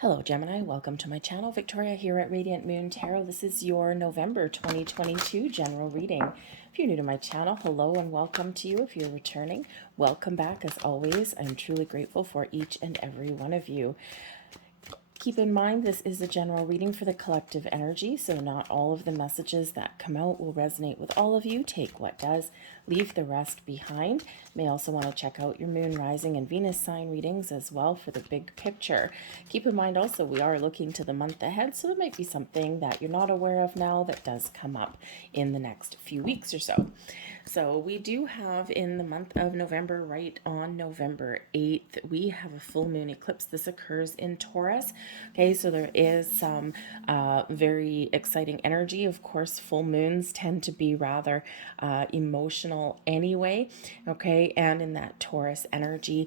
Hello Gemini, welcome to my channel. Victoria here at Radiant Moon Tarot. This is your November 2022 general reading. If you're new to my channel, hello and welcome to you. If you're returning, welcome back. As always, I'm truly grateful for each and every one of you. Keep in mind, this is a general reading for the collective energy, so not all of the messages that come out will resonate with all of you. Take what does, leave the rest behind. You may also want to check out your moon, rising, and Venus sign readings as well for the big picture. Keep in mind also, we are looking to the month ahead, so there might be something that you're not aware of now that does come up in the next few weeks or so. So we do have in the month of November, right on November 8th, we have a full moon eclipse. This occurs in Taurus. Okay, so there is some very exciting energy. Of course, full moons tend to be rather emotional anyway. Okay, and in that Taurus energy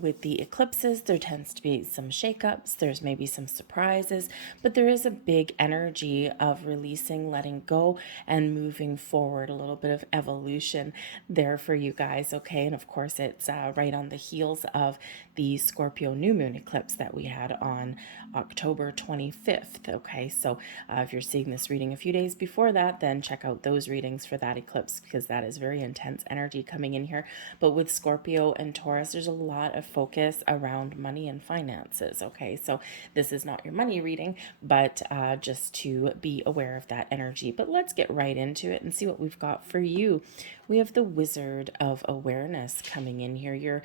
with the eclipses, there tends to be some shakeups. There's maybe some surprises, but there is a big energy of releasing, letting go, and moving forward. A little bit of evolution there for you guys. Okay, and of course, it's right on the heels of the Scorpio new moon eclipse that we had on October 25th. Okay, so if you're seeing this reading a few days before that, then check out those readings for that eclipse because that is very intense energy coming in here. But with Scorpio and Taurus, there's a lot of focus around money and finances. Okay, so this is not your money reading, but just to be aware of that energy. But let's get right into it and see what we've got for you. We have the Wizard of Awareness coming in here. Your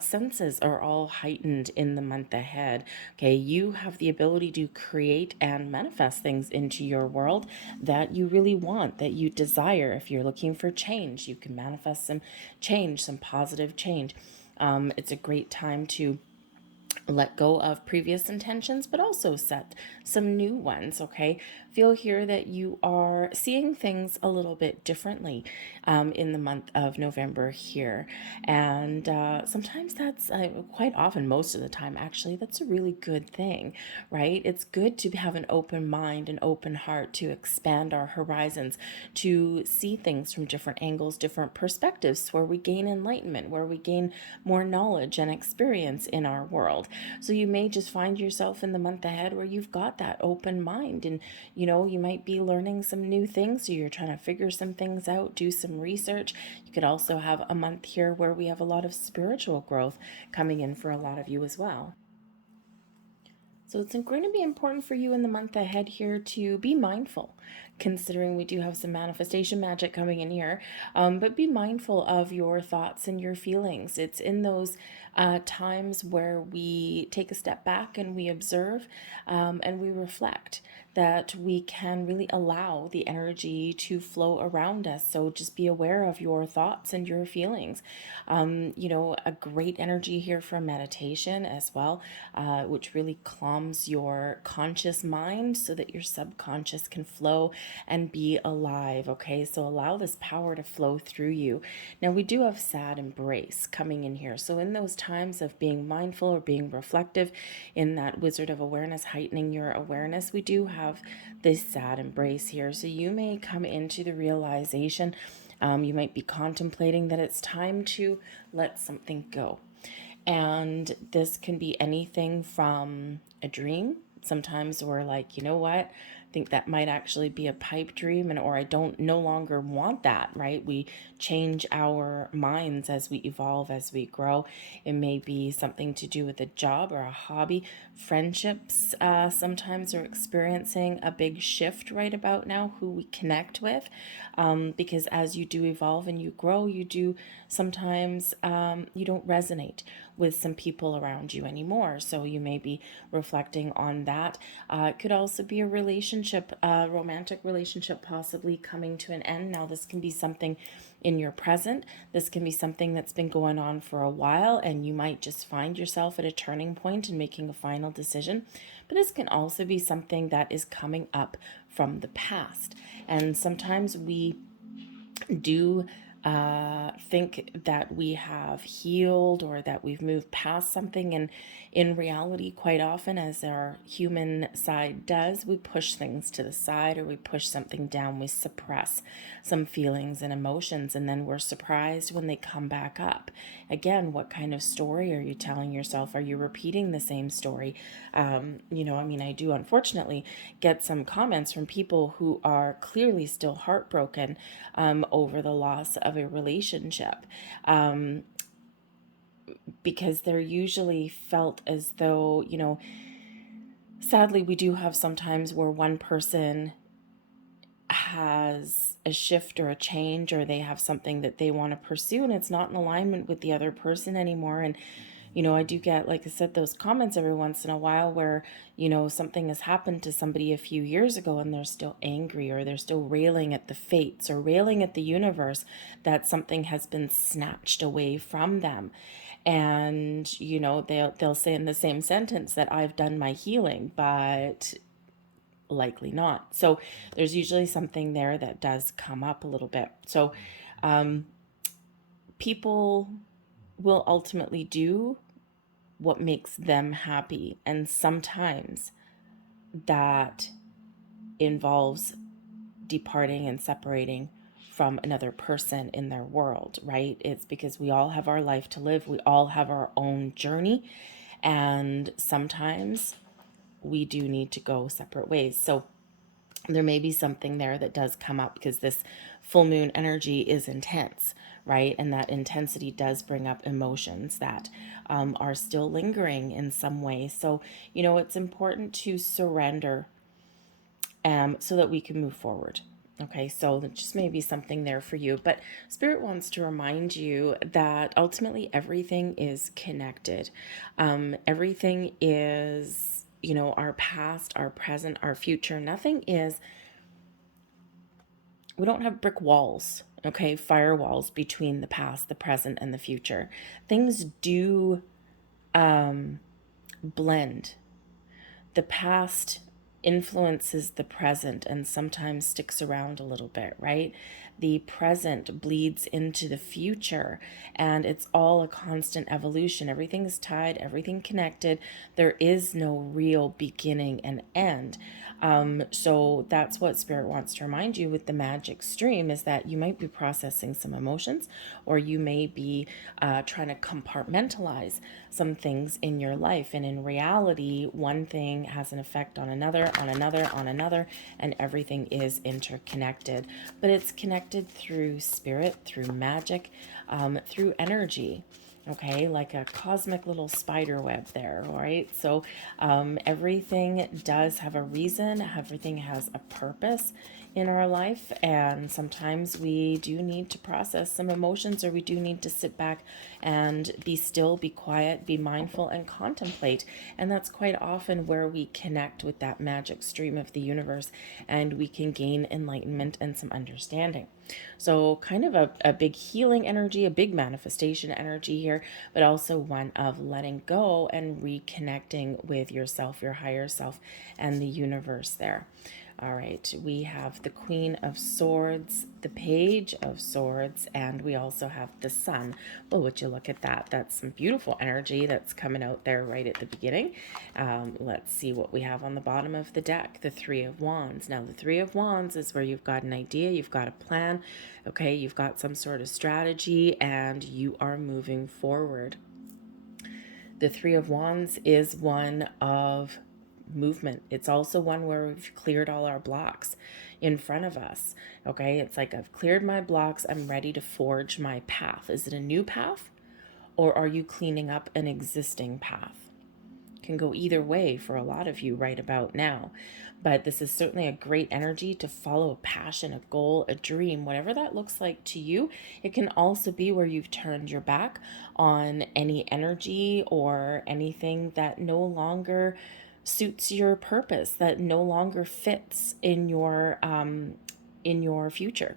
senses are all heightened in the month ahead. Okay, you have the ability to create and manifest things into your world that you really want, that you desire. If you're looking for change, you can manifest some change, some positive change. It's a great time to let go of previous intentions, but also set some new ones. Okay, feel here that you are seeing things a little bit differently in the month of November here, and sometimes that's quite often, most of the time actually, that's a really good thing, right? It's good to have an open mind, an open heart, to expand our horizons, to see things from different angles, different perspectives, where we gain enlightenment, where we gain more knowledge and experience in our world. So you may just find yourself in the month ahead where you've got that open mind, and you might be learning some new things. So you're trying to figure some things out, do some research. You could also have a month here where we have a lot of spiritual growth coming in for a lot of you as well. So it's going to be important for you in the month ahead here to be mindful, considering we do have some manifestation magic coming in here. But be mindful of your thoughts and your feelings. It's in those times where we take a step back and we observe and we reflect that we can really allow the energy to flow around us. So just be aware of your thoughts and your feelings. A great energy here for meditation as well, which really calms your conscious mind so that your subconscious can flow and be alive. Okay, so allow this power to flow through you. Now, we do have sad embrace coming in here. So in those times of being mindful or being reflective, in that Wizard of Awareness, heightening your awareness, we do have this sad embrace here. So you may come into the realization, you might be contemplating that it's time to let something go. And this can be anything from a dream. Sometimes we're like, you know what? I think that might actually be a pipe dream, or I don't no longer want that, right? We change our minds as we evolve, as we grow. It may be something to do with a job or a hobby. Friendships sometimes are experiencing a big shift right about now, who we connect with, because as you do evolve and you grow, you do sometimes you don't resonate with some people around you anymore. So you may be reflecting on that. It could also be a relationship, a romantic relationship possibly coming to an end. Now, this can be something in your present. This can be something that's been going on for a while, and you might just find yourself at a turning point and making a final decision. But this can also be something that is coming up from the past. And sometimes we do think that we have healed or that we've moved past something. And in reality, quite often, as our human side does, we push things to the side or we push something down. We suppress some feelings and emotions, and then we're surprised when they come back up. Again, what kind of story are you telling yourself? Are you repeating the same story? I do unfortunately get some comments from people who are clearly still heartbroken over the loss of a relationship, because they're usually felt as though, sadly, we do have sometimes where one person has a shift or a change, or they have something that they want to pursue and it's not in alignment with the other person anymore. And I do get, like I said, those comments every once in a while where, something has happened to somebody a few years ago and they're still angry, or they're still railing at the fates or railing at the universe that something has been snatched away from them. And, they'll say in the same sentence that I've done my healing, but likely not. So there's usually something there that does come up a little bit. So people will ultimately do what makes them happy. And sometimes that involves departing and separating from another person in their world, right? It's because we all have our life to live. We all have our own journey. And sometimes we do need to go separate ways. So there may be something there that does come up because this full moon energy is intense, right? And that intensity does bring up emotions that are still lingering in some way. So, it's important to surrender so that we can move forward. Okay, so that just may be something there for you. But Spirit wants to remind you that ultimately everything is connected. Everything is, our past, our present, our future. We don't have brick walls, okay, firewalls between the past, the present, and the future. Things do blend. The past influences the present and sometimes sticks around a little bit, right? The present bleeds into the future, and it's all a constant evolution. Everything is tied, everything connected. There is no real beginning and end. So that's what Spirit wants to remind you with the magic stream, is that you might be processing some emotions, or you may be trying to compartmentalize some things in your life. And in reality, one thing has an effect on another, on another, on another, and everything is interconnected. But it's connected through spirit, through magic, through energy. Okay, like a cosmic little spider web there, all right? So everything does have a reason, everything has a purpose in our life, and sometimes we do need to process some emotions, or we do need to sit back and be still, be quiet, be mindful, and contemplate. And that's quite often where we connect with that magic stream of the universe, and we can gain enlightenment and some understanding. So kind of a big healing energy, a big manifestation energy here, but also one of letting go and reconnecting with yourself, your higher self, and the universe there. All right, we have the Queen of Swords, the Page of Swords, and we also have the Sun. Oh, would you look at that? That's some beautiful energy that's coming out there right at the beginning. Let's see what we have on the bottom of the deck, the Three of Wands. Now, the Three of Wands is where you've got an idea, you've got a plan, okay, you've got some sort of strategy, and you are moving forward. The Three of Wands is one of movement. It's also one where we've cleared all our blocks in front of us. Okay, it's like I've cleared my blocks, I'm ready to forge my path. Is it a new path, or are you cleaning up an existing path? Can go either way for a lot of you right about now. But this is certainly a great energy to follow a passion, a goal, a dream, whatever that looks like to you. It can also be where you've turned your back on any energy or anything that no longer suits your purpose, that no longer fits in your future,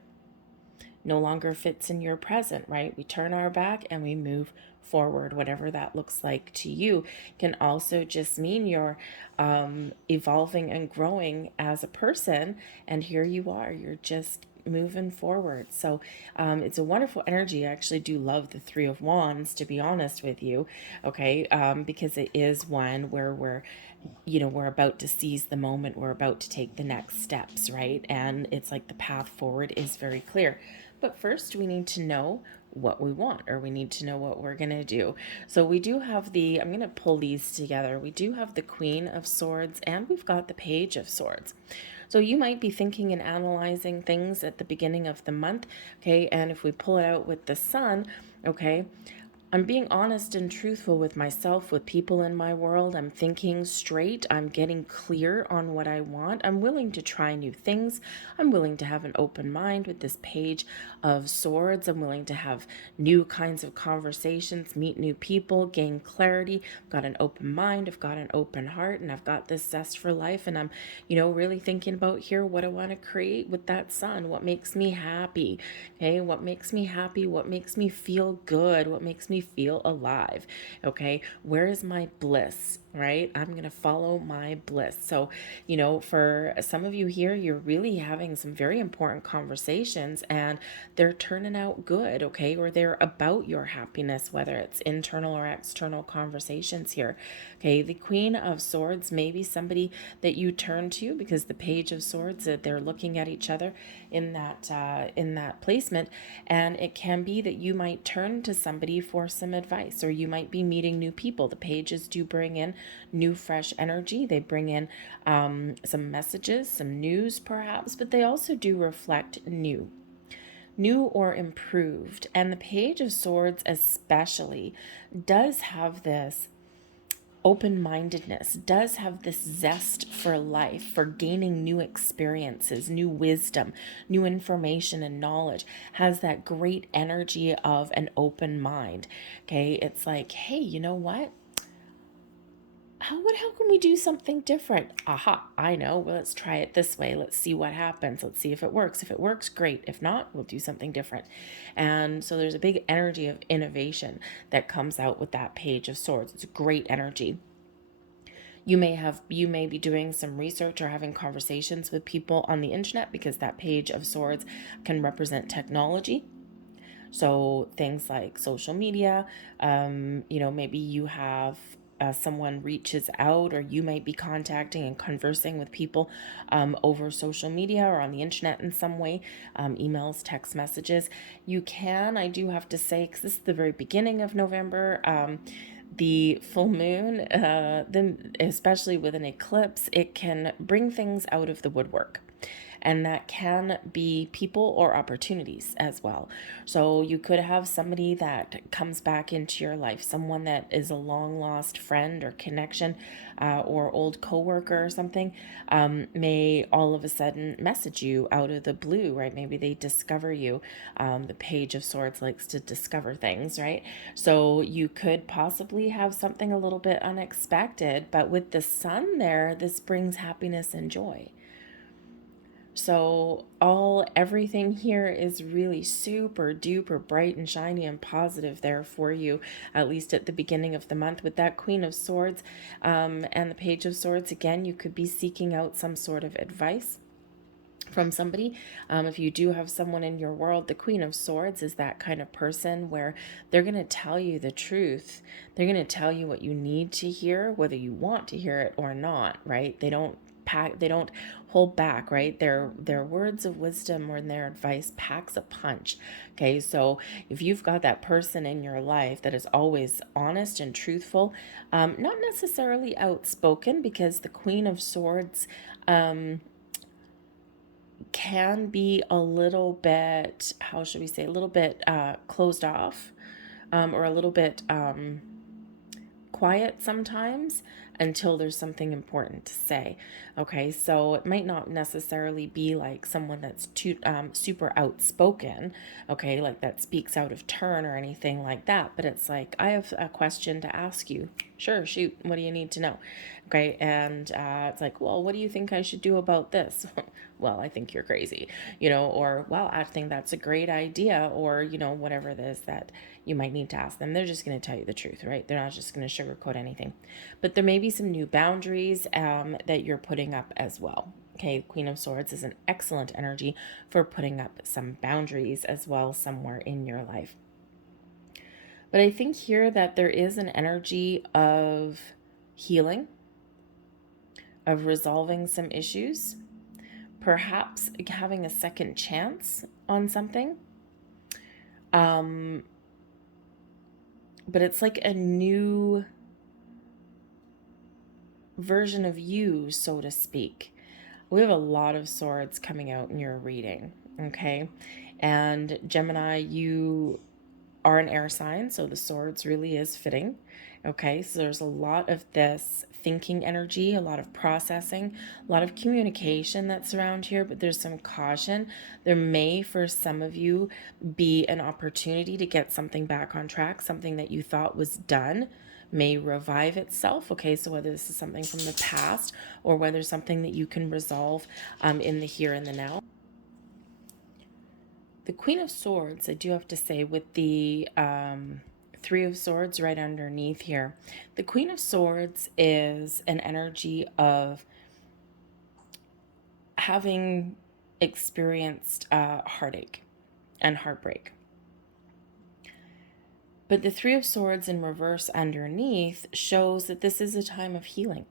no longer fits in your present, right? We turn our back and we move forward, whatever that looks like to you. Can also just mean you're evolving and growing as a person, and here you are, you're just moving forward. So it's a wonderful energy. I actually do love the Three of Wands, to be honest with you, okay, because it is one where we're about to seize the moment, we're about to take the next steps, right? And it's like the path forward is very clear. But first, we need to know what we want, or we need to know what we're going to do. So we do have I'm going to pull these together. We do have the Queen of Swords and we've got the Page of Swords. So you might be thinking and analyzing things at the beginning of the month, okay? And if we pull it out with the Sun, okay, I'm being honest and truthful with myself, with people in my world. I'm thinking straight. I'm getting clear on what I want. I'm willing to try new things. I'm willing to have an open mind with this Page of Swords. I'm willing to have new kinds of conversations, meet new people, gain clarity. I've got an open mind. I've got an open heart, and I've got this zest for life. And I'm, really thinking about here what I want to create with that Sun. What makes me happy? Okay, what makes me happy? What makes me feel good? What makes me feel alive? Okay, where is my bliss? Right, I'm gonna follow my bliss. So, for some of you here, you're really having some very important conversations and they're turning out good, okay, or they're about your happiness, whether it's internal or external conversations here. Okay, the Queen of Swords may be somebody that you turn to because the Page of Swords, that they're looking at each other in that placement, and it can be that you might turn to somebody for some advice, or you might be meeting new people. The pages do bring in new fresh energy. They bring in some messages, some news perhaps, but they also do reflect new or improved. And the Page of Swords especially does have this open-mindedness, does have this zest for life, for gaining new experiences, new wisdom, new information and knowledge, has that great energy of an open mind. Okay, it's like, hey, you know what? How can we do something different? Aha, I know. Well, let's try it this way. Let's see what happens. Let's see if it works. If it works, great. If not, we'll do something different. And so there's a big energy of innovation that comes out with that Page of Swords. It's a great energy. You may be doing some research or having conversations with people on the internet, because that Page of Swords can represent technology. So things like social media, maybe you have someone reaches out, or you might be contacting and conversing with people over social media or on the internet in some way, emails, text messages. I do have to say, because this is the very beginning of November, the full moon, especially with an eclipse, it can bring things out of the woodwork. And that can be people or opportunities as well. So you could have somebody that comes back into your life, someone that is a long lost friend or connection, or old coworker or something, may all of a sudden message you out of the blue, right? Maybe they discover you. The Page of Swords likes to discover things, right? So you could possibly have something a little bit unexpected, but with the Sun there, this brings happiness and joy. So everything here is really super duper bright and shiny and positive there for you, at least at the beginning of the month. With that Queen of Swords and the Page of Swords, again, you could be seeking out some sort of advice from somebody. If you do have someone in your world, the Queen of Swords is that kind of person where they're going to tell you the truth. They're going to tell you what you need to hear, whether you want to hear it or not, right? They don't hold back, right? Their words of wisdom or their advice packs a punch. Okay, so if you've got that person in your life that is always honest and truthful, not necessarily outspoken, because the Queen of Swords can be a little bit, how should we say, a little bit closed off, or a little bit quiet sometimes, until there's something important to say. Okay, so it might not necessarily be like someone that's too super outspoken, okay, like that speaks out of turn or anything like that, but it's like, I have a question to ask you. Sure, shoot, what do you need to know? Okay, and it's like, well, what do you think I should do about this? Well, I think you're crazy, or, well, I think that's a great idea, or, whatever it is that you might need to ask them. They're just going to tell you the truth, right? They're not just going to sugarcoat anything. But there may be some new boundaries that you're putting up as well. Okay, Queen of Swords is an excellent energy for putting up some boundaries as well somewhere in your life. But I think here that there is an energy of healing, of resolving some issues, perhaps having a second chance on something. But it's like a new version of you, so to speak. We have a lot of swords coming out in your reading, okay? And Gemini, you are an air sign, so the swords really is fitting, okay? So there's a lot of this thinking energy, a lot of processing, a lot of communication that's around here, but there's some caution. There may, for some of you, be an opportunity to get something back on track, something that you thought was done may revive itself. Okay, so whether this is something from the past or whether something that you can resolve in the here and the now. The Queen of Swords, I do have to say, with the Three of Swords right underneath here, the Queen of Swords is an energy of having experienced heartache and heartbreak. But the Three of Swords in reverse underneath shows that this is a time of healing.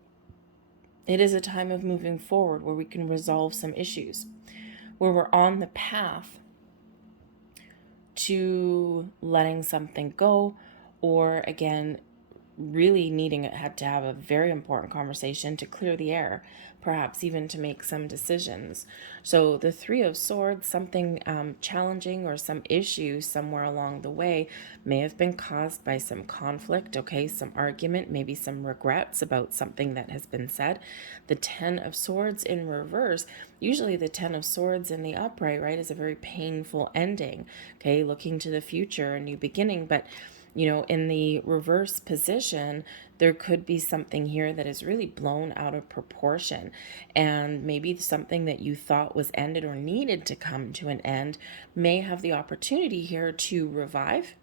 It is a time of moving forward where we can resolve some issues, where we're on the path to letting something go, or again, really needing it had to have a very important conversation to clear the air, perhaps even to make some decisions. So the Three of Swords, something challenging or some issue somewhere along the way may have been caused by some conflict, okay, some argument, maybe some regrets about something that has been said. The Ten of Swords in reverse, usually the Ten of Swords in the upright, right, is a very painful ending, okay, looking to the future, a new beginning. But you know, in the reverse position, there could be something here that is really blown out of proportion. And maybe something that you thought was ended or needed to come to an end may have the opportunity here to revive,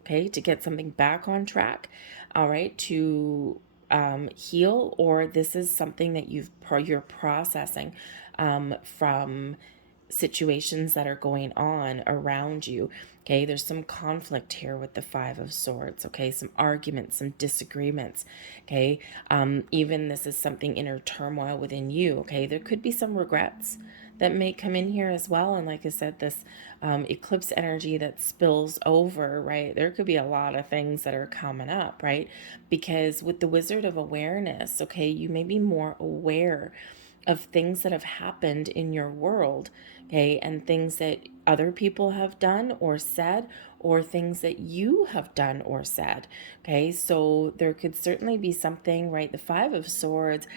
okay, to get something back on track, all right, to heal, or this is something that you're processing from situations that are going on around you. Okay, there's some conflict here with the Five of Swords. Okay, some arguments, some disagreements. Okay, even this is something inner turmoil within you. Okay, there could be some regrets that may come in here as well. And like I said, this eclipse energy that spills over, right? There could be a lot of things that are coming up, right? Because with the Wizard of Awareness, okay, you may be more aware of things that have happened in your world, okay, and things that other people have done or said, or things that you have done or said, okay. So there could certainly be something, right? The Five of Swords,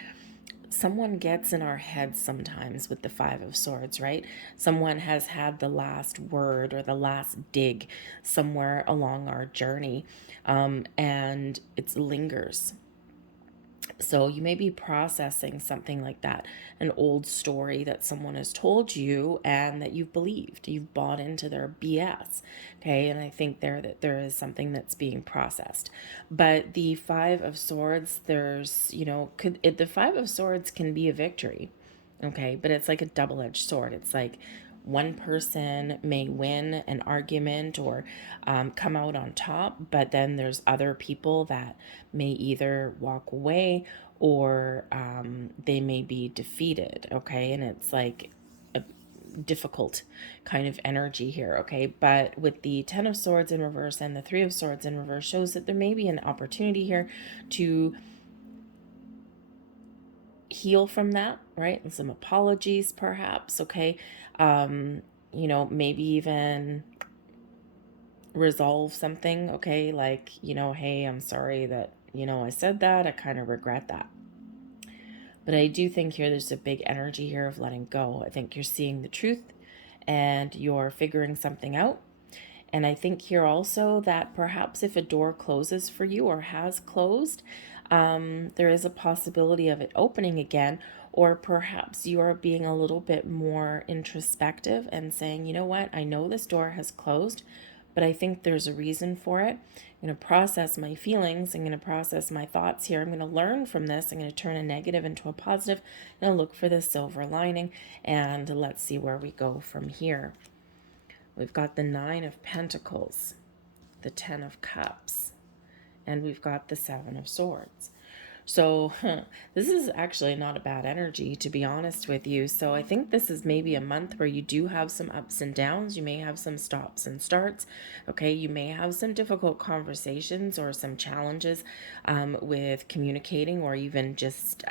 someone gets in our heads sometimes with the Five of Swords, right? Someone has had the last word or the last dig somewhere along our journey, and it lingers. So you may be processing something like that, an old story that someone has told you and that you've believed, you've bought into their BS. Okay, and I think that there is something that's being processed. But the Five of Swords, there's, you know, the Five of Swords can be a victory. Okay, but it's like a double-edged sword. It's like one person may win an argument or come out on top, but then there's other people that may either walk away or they may be defeated, okay? And it's like a difficult kind of energy here, okay? But with the Ten of Swords in reverse and the Three of Swords in reverse shows that there may be an opportunity here to heal from that, right? And some apologies perhaps, okay? You know, maybe even resolve something, okay? Like, you know, hey, I'm sorry that, you know, I said that. I kind of regret that. But I do think here there's a big energy here of letting go. I think you're seeing the truth and you're figuring something out. And I think here also that perhaps if a door closes for you or has closed, there is a possibility of it opening again, or perhaps you're being a little bit more introspective and saying, you know what, I know this door has closed, but I think there's a reason for it. I'm going to process my feelings. I'm going to process my thoughts here. I'm going to learn from this. I'm going to turn a negative into a positive and look for the silver lining. And let's see where we go from here. We've got the 9 of Pentacles, the 10 of Cups, and we've got the 7 of Swords. So this is actually not a bad energy, to be honest with you. So I think this is maybe a month where you do have some ups and downs. You may have some stops and starts. Okay, you may have some difficult conversations or some challenges with communicating, or even just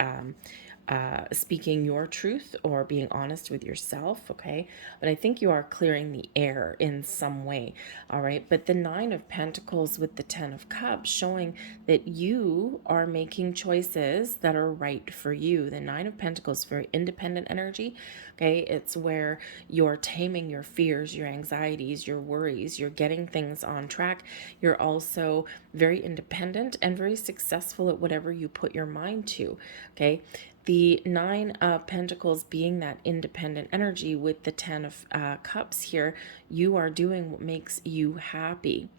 speaking your truth or being honest with yourself, okay? But I think you are clearing the air in some way, all right? But the 9 of Pentacles with the 10 of Cups showing that you are making choices that are right for you. The 9 of Pentacles, very independent energy, okay? It's where you're taming your fears, your anxieties, your worries, you're getting things on track. You're also very independent and very successful at whatever you put your mind to, okay? The 9 of Pentacles being that independent energy with the 10 of Cups here, you are doing what makes you happy.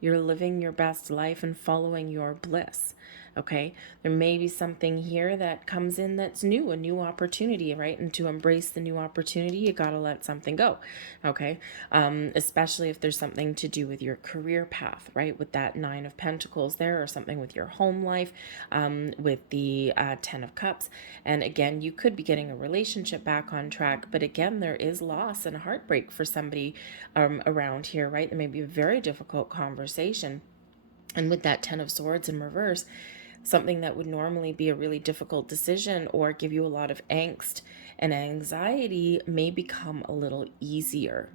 You're living your best life and following your bliss. Okay, there may be something here that comes in that's new, a new opportunity, right? And to embrace the new opportunity, you got to let something go. Okay, especially if there's something to do with your career path, right? With that 9 of Pentacles there, or something with your home life, with the 10 of Cups. And again, you could be getting a relationship back on track, but again, there is loss and heartbreak for somebody around here, right? There may be a very difficult conversation. And with that 10 of Swords in reverse, something that would normally be a really difficult decision or give you a lot of angst and anxiety may become a little easier.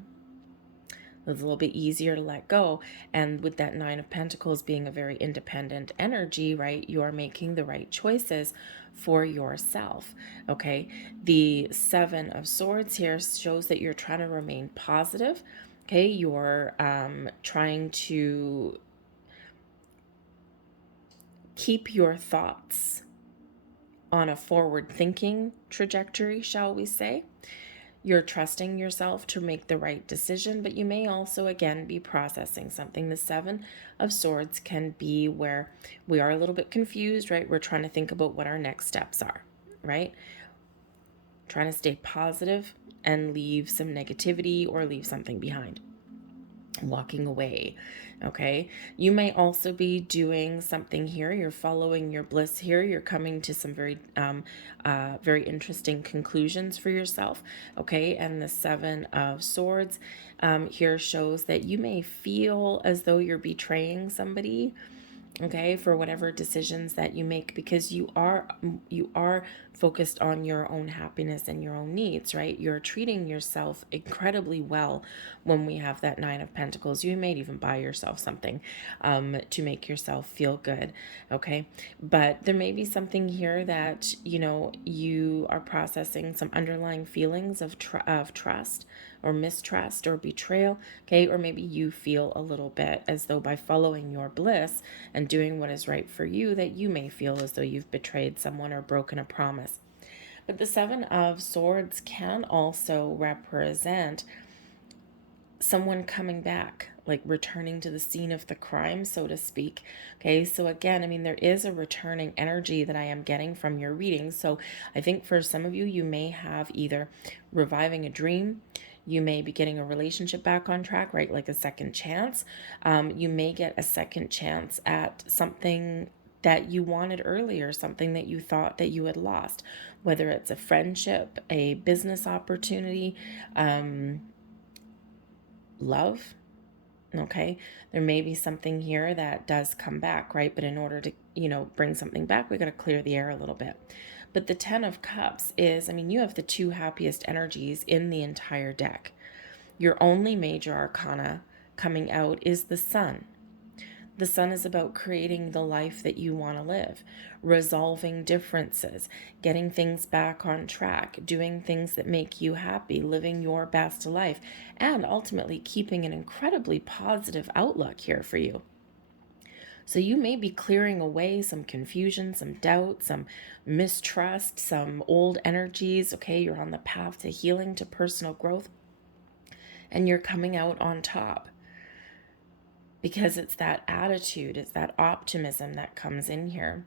It's a little bit easier to let go. And with that 9 of Pentacles being a very independent energy, right, you are making the right choices for yourself. Okay, the 7 of Swords here shows that you're trying to remain positive. Okay, you're trying to keep your thoughts on a forward thinking trajectory, shall we say. You're trusting yourself to make the right decision, but you may also, again, be processing something. The 7 of Swords can be where we are a little bit confused, right? We're trying to think about what our next steps are, right? Trying to stay positive and leave some negativity or leave something behind. Walking away. Okay, you may also be doing something here. You're following your bliss here. You're coming to some very very interesting conclusions for yourself. Okay, and the 7 of Swords here shows that you may feel as though you're betraying somebody, okay, for whatever decisions that you make, because you are focused on your own happiness and your own needs, right? You're treating yourself incredibly well when we have that 9 of Pentacles. You may even buy yourself something to make yourself feel good, okay? But there may be something here that, you know, you are processing some underlying feelings of trust or mistrust or betrayal, okay? Or maybe you feel a little bit as though by following your bliss and doing what is right for you, that you may feel as though you've betrayed someone or broken a promise. But the 7 of Swords can also represent someone coming back, like returning to the scene of the crime, so to speak. Okay, so again, I mean, there is a returning energy that I am getting from your reading. So I think for some of you, you may have either reviving a dream, you may be getting a relationship back on track, right? Like a second chance. You may get a second chance at something that you wanted earlier, something that you thought that you had lost, whether it's a friendship, a business opportunity, love. Okay, there may be something here that does come back, right? But in order to, you know, bring something back, we got to clear the air a little bit. But the 10 of Cups is, I mean, you have the 2 happiest energies in the entire deck. Your only major arcana coming out is the Sun. The Sun is about creating the life that you want to live, resolving differences, getting things back on track, doing things that make you happy, living your best life, and ultimately keeping an incredibly positive outlook here for you. So you may be clearing away some confusion, some doubt, some mistrust, some old energies. Okay, you're on the path to healing, to personal growth, and you're coming out on top. because it's that attitude, it's that optimism that comes in here.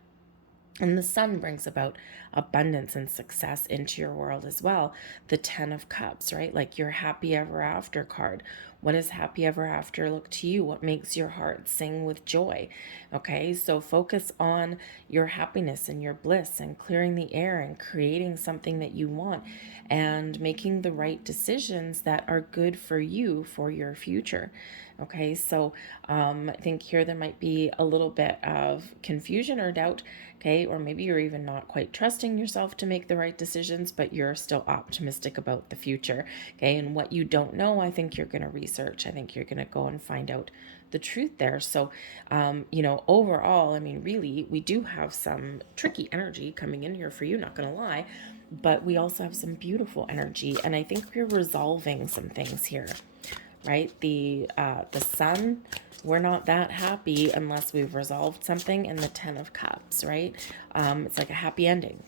And the sun brings about abundance and success into your world as well. The 10 of Cups, right? Like your happy ever after card. What does happy ever after look to you? What makes your heart sing with joy? Okay, so focus on your happiness and your bliss and clearing the air and creating something that you want and making the right decisions that are good for you for your future. Okay, so I think here there might be a little bit of confusion or doubt. Okay, or maybe you're even not quite trusting yourself to make the right decisions, but you're still optimistic about the future. Okay, and what you don't know, I think you're going to research. I think you're going to go and find out the truth there. So, overall, I mean, really, we do have some tricky energy coming in here for you, not going to lie, but we also have some beautiful energy, and I think we're resolving some things here, right? The sun, we're not that happy unless we've resolved something. In the 10 of Cups, right? It's like a happy ending.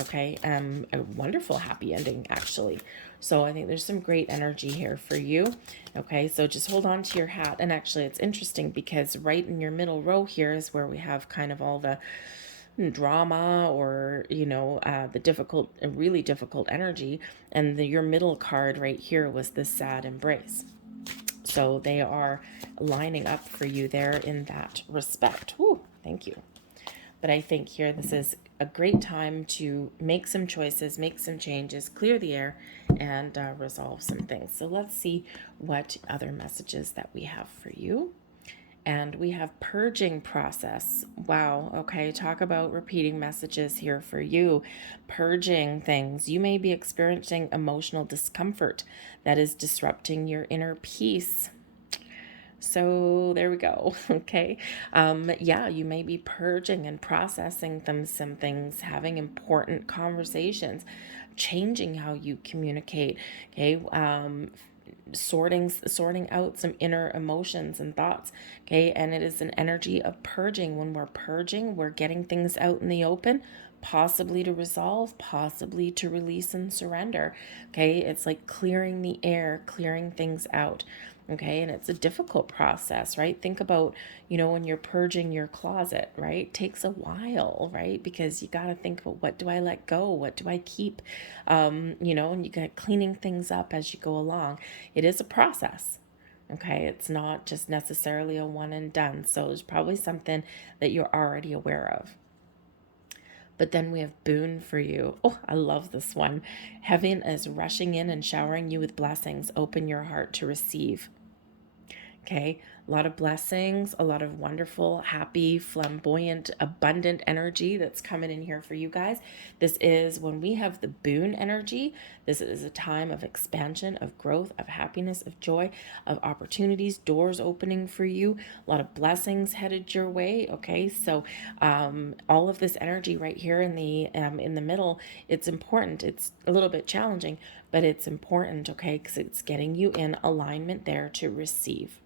Okay, a wonderful happy ending, actually. So I think there's some great energy here for you. Okay, so just hold on to your hat. And actually, it's interesting because right in your middle row here is where we have kind of all the drama, or the difficult, really difficult energy. And your middle card right here was the sad embrace. So they are lining up for you there in that respect. Whew, thank you. But I think here this is a great time to make some choices, make some changes, clear the air, and resolve some things. So let's see what other messages that we have for you. And we have purging process. Wow. Okay. Talk about repeating messages here for you. Purging things. You may be experiencing emotional discomfort that is disrupting your inner peace. So there we go. Okay. Yeah, you may be purging and processing some things, having important conversations, changing how you communicate. Okay. Sorting out some inner emotions and thoughts. Okay, and it is an energy of purging. When we're purging, we're getting things out in the open, possibly to resolve, possibly to release and surrender. Okay, it's like clearing the air, clearing things out. Okay, and it's a difficult process, right? Think about, when you're purging your closet, right? It takes a while, right? Because you got to think about, what do I let go? What do I keep? And you got cleaning things up as you go along. It is a process. Okay, it's not just necessarily a one and done. So there's probably something that you're already aware of. But then we have boon for you. Oh, I love this one. Heaven is rushing in and showering you with blessings. Open your heart to receive. Okay, a lot of blessings, a lot of wonderful, happy, flamboyant, abundant energy that's coming in here for you guys. This is when we have the boon energy. This is a time of expansion, of growth, of happiness, of joy, of opportunities, doors opening for you, a lot of blessings headed your way. Okay, so all of this energy right here in the middle, it's important. It's a little bit challenging, but it's important. Okay, because it's getting you in alignment there to receive.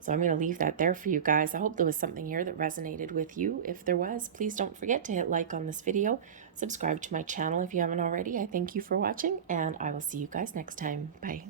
So I'm going to leave that there for you guys. I hope there was something here that resonated with you. If there was, please don't forget to hit like on this video. Subscribe to my channel if you haven't already. I thank you for watching, and I will see you guys next time. Bye.